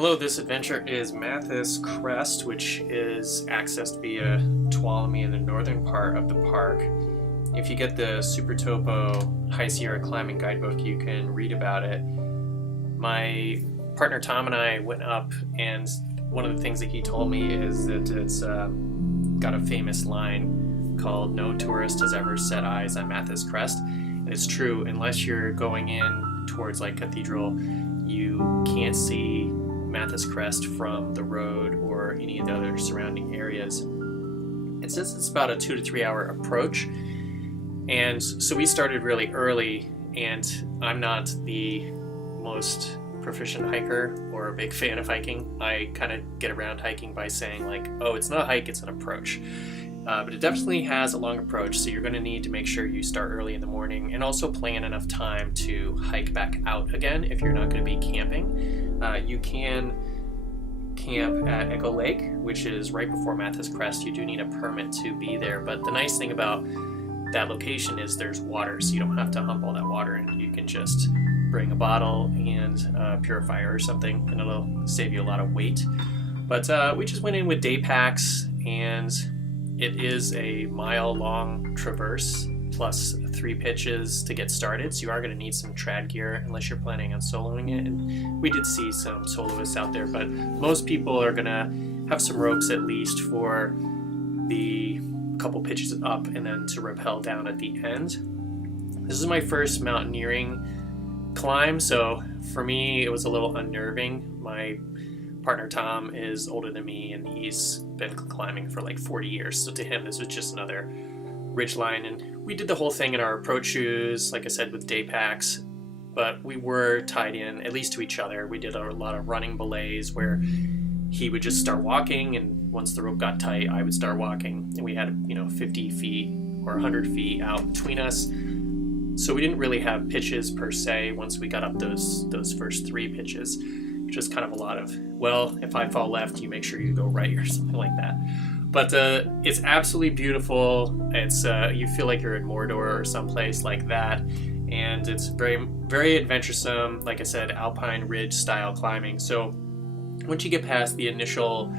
Hello, this adventure is Matthes Crest, which is accessed via Tuolumne in the northern part of the park. If you get the Super Topo High Sierra Climbing Guidebook, you can read about it. My partner Tom and I went up, and one of the things that he told me is that it's got a famous line called "No tourist has ever set eyes on Matthes Crest." And it's true, unless you're going in towards like Cathedral, you can't see Matthes Crest from the road or any of the other surrounding areas. And since it's about a 2 to 3 hour approach, and so we started really early, and I'm not the most proficient hiker or a big fan of hiking. I kind of get around hiking by saying like, oh, it's not a hike, it's an approach. But it definitely has a long approach, so you're going to need to make sure you start early in the morning and also plan enough time to hike back out again if you're not going to be camping. You can camp at Echo Lake, which is right before Matthes Crest. You do need a permit to be there, but the nice thing about that location is there's water, so you don't have to hump all that water in. You can just bring a bottle and a purifier or something, and it'll save you a lot of weight. But we just went in with day packs, and it is a mile-long traverse plus 3 pitches to get started, so you are going to need some trad gear unless you're planning on soloing it. And we did see some soloists out there, but most people are going to have some ropes at least for the couple pitches up and then to rappel down at the end. This is my first mountaineering climb, so for me it was a little unnerving. My partner Tom is older than me, and he's been climbing for like 40 years, so to him this was just another ridgeline. And we did the whole thing in our approach shoes, like I said, with day packs, but we were tied in at least to each other. We did a lot of running belays where he would just start walking, and once the rope got tight I would start walking, and we had 50 feet or 100 feet out between us, so we didn't really have pitches per se once we got up those first 3 pitches. Just kind of a lot of, well, if I fall left, you make sure you go right or something like that. But it's absolutely beautiful. It's you feel like you're in Mordor or someplace like that, and it's very, very adventuresome. Like I said, alpine ridge style climbing. So once you get past the initial,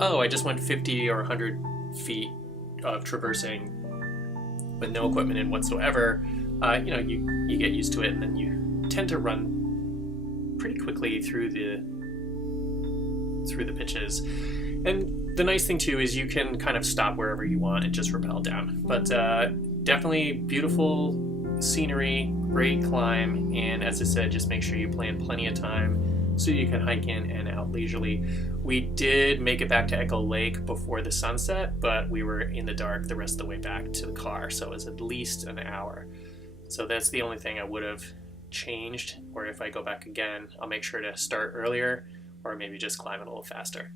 oh, I just went 50 or 100 feet of traversing with no equipment in whatsoever, you get used to it, and then you tend to run pretty quickly through the pitches. And the nice thing too is you can kind of stop wherever you want and just rappel down. But definitely beautiful scenery, great climb, and as I said, just make sure you plan plenty of time so you can hike in and out leisurely. We did make it back to Echo Lake before the sunset, but we were in the dark the rest of the way back to the car, so it was at least an hour. So that's the only thing I would have changed, or if I go back again, I'll make sure to start earlier or maybe just climb it a little faster.